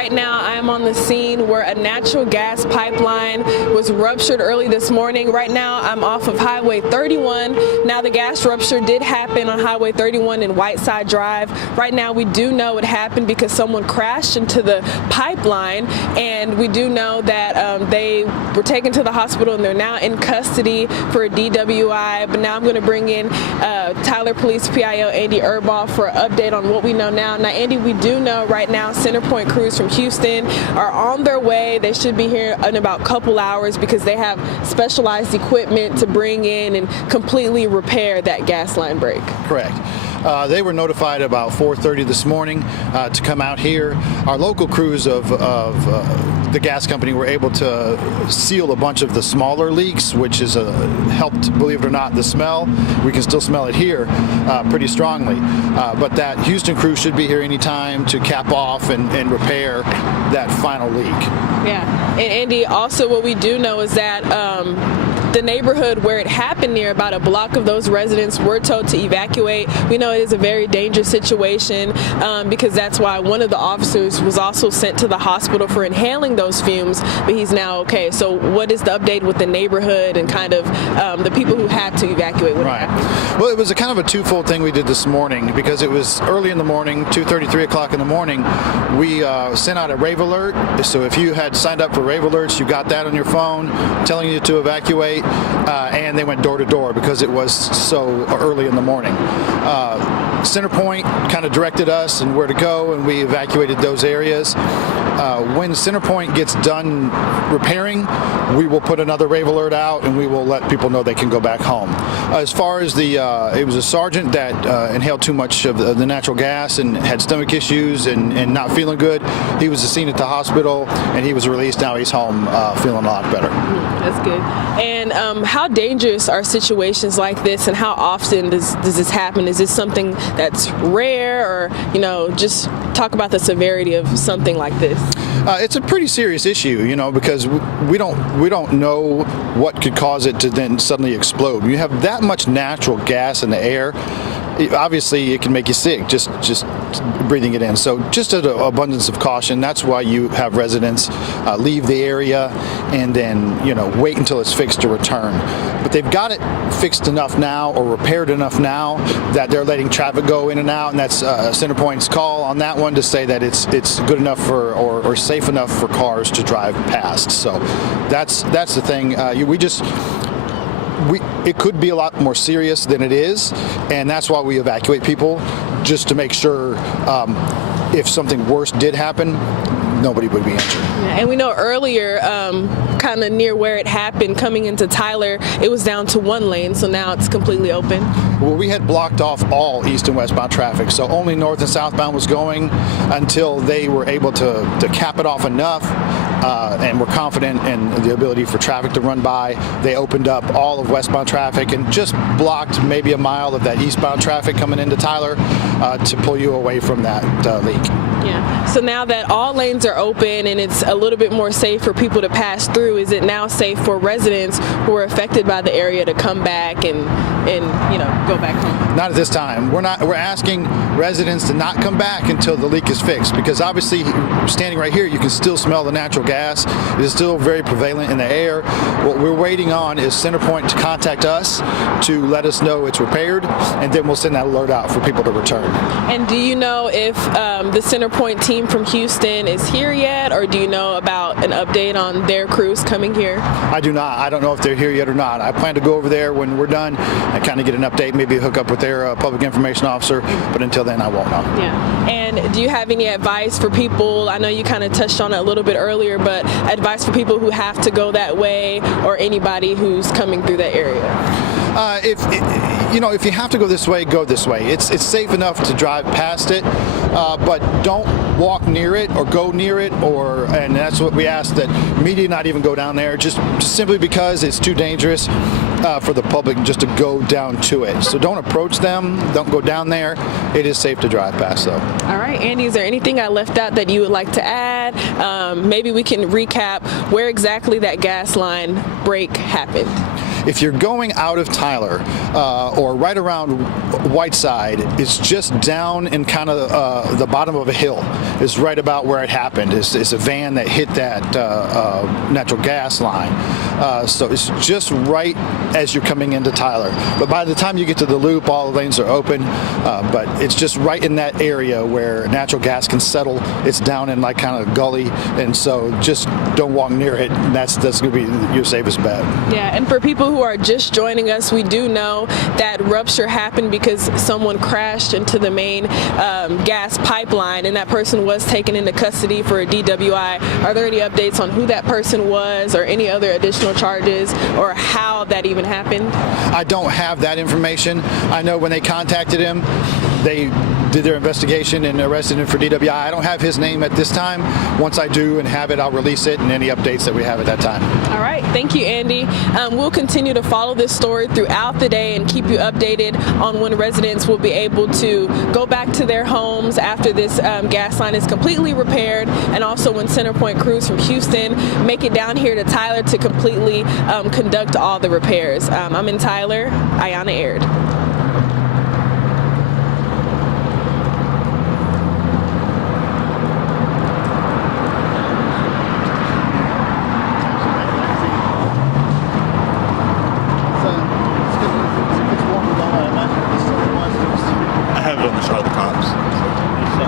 Right now, I am on the scene where a natural gas pipeline was ruptured early this morning. Right now, I'm off of Highway 31. Now, the gas rupture did happen on Highway 31 in Whiteside Drive. Right now, we do know it happened because someone crashed into the pipeline, and we do know that they were taken to the hospital and they're now in custody for a DWI. But now I'm going to bring in Tyler Police PIO Andy Erbaugh for an update on what we know now. Now, Andy, we do know right now Centerpoint crews from Houston are on their way. They should be here in about a couple hours because they have specialized equipment to bring in and completely repair that gas line break. Correct. They were notified about 4:30 this morning to come out here. Our local crews of the gas company were able to seal a bunch of the smaller leaks, which has helped, believe it or not, the smell. We can still smell it here pretty strongly. But that Houston crew should be here anytime to cap off and repair that final leak. Yeah, and Andy, also what we do know is that the neighborhood where it happened near, about a block of those residents were told to evacuate. We know it is a very dangerous situation because that's why one of the officers was also sent to the hospital for inhaling those fumes, but he's now okay. So what is the update with the neighborhood and kind of the people who had to evacuate? Right. Well, it was a kind of a twofold thing we did this morning because it was early in the morning, 2:30, 3 o'clock in the morning. We sent out a rave alert. So if you had signed up for rave alerts, you got that on your phone telling you to evacuate. And they went door to door because it was so early in the morning. Centerpoint kind of directed us and where to go, and we evacuated those areas. When Centerpoint gets done repairing, we will put another rave alert out and we will let people know they can go back home. As far as it was a sergeant that inhaled too much of the natural gas and had stomach issues and not feeling good. He was seen at the hospital and he was released. Now he's home feeling a lot better. That's good. And how dangerous are situations like this, and how often does this happen? Is this something that's rare, or just talk about the severity of something like this? It's a pretty serious issue, because we don't know what could cause it to then suddenly explode. When you have that much natural gas in the air, obviously it can make you sick just breathing it in. So just an abundance of caution. That's why you have residents leave the area and then wait until it's fixed to return. But they've got it fixed enough now or repaired enough now that they're letting traffic go in and out, and that's Centerpoint's call on that one to say that it's good enough for or safe enough for cars to drive past. So that's the thing. It could be a lot more serious than it is, and that's why we evacuate people, just to make sure if something worse did happen, nobody would be injured. Yeah, and we know earlier, kind of near where it happened, coming into Tyler, it was down to one lane, so now it's completely open. Well, we had blocked off all east and westbound traffic, so only north and southbound was going until they were able to cap it off enough. And we're confident in the ability for traffic to run by. They opened up all of westbound traffic and just blocked maybe a mile of that eastbound traffic coming into Tyler to pull you away from that leak. Yeah. So now that all lanes are open and it's a little bit more safe for people to pass through, is it now safe for residents who are affected by the area to come back and go back home? Not at this time. We're asking residents to not come back until the leak is fixed, because obviously standing right here you can still smell the natural gas. It is still very prevalent in the air. What we're waiting on is Centerpoint to contact us to let us know it's repaired, and then we'll send that alert out for people to return. And do you know if the Centerpoint team from Houston is here yet, or do you know about an update on their crews coming here? I do not. I don't know if they're here yet or not. I plan to go over there when we're done and kind of get an update, maybe hook up with their public information officer, but until then I won't know. Yeah. And do you have any advice for people? I know you kind of touched on it a little bit earlier, but advice for people who have to go that way, or anybody who's coming through that area? If you have to go this way, go this way. It's safe enough to drive past it, but don't walk near it or go near it, and that's what we ask, that media not even go down there, just simply because it's too dangerous for the public just to go down to it. So don't approach them, don't go down there. It is safe to drive past, though. All right, Andy, is there anything I left out that you would like to add? Maybe we can recap where exactly that gas line break happened. If you're going out of Tyler or right around Whiteside, it's just down in kind of the bottom of a hill is right about where it happened. It's a van that hit that natural gas line. So it's just right as you're coming into Tyler. But by the time you get to the loop, all the lanes are open. But it's just right in that area where natural gas can settle. It's down in like kind of a gully, and so just don't walk near it. And that's going to be your safest bet. Yeah, and for people who are just joining us, we do know that rupture happened because someone crashed into the main gas pipeline, and that person was taken into custody for a DWI. Are there any updates on who that person was or any other additional charges or how that even happened? I don't have that information. I know when they contacted him, they did their investigation and arrested him for DWI. I don't have his name at this time. Once I do and have it, I'll release it and any updates that we have at that time. All right. Thank you, Andy. We'll continue to follow this story throughout the day and keep you updated on when residents will be able to go back to their homes after this gas line is completely repaired, and also when CenterPoint crews from Houston make it down here to Tyler to completely conduct all the repairs. I'm in Tyler. Ayana Aird.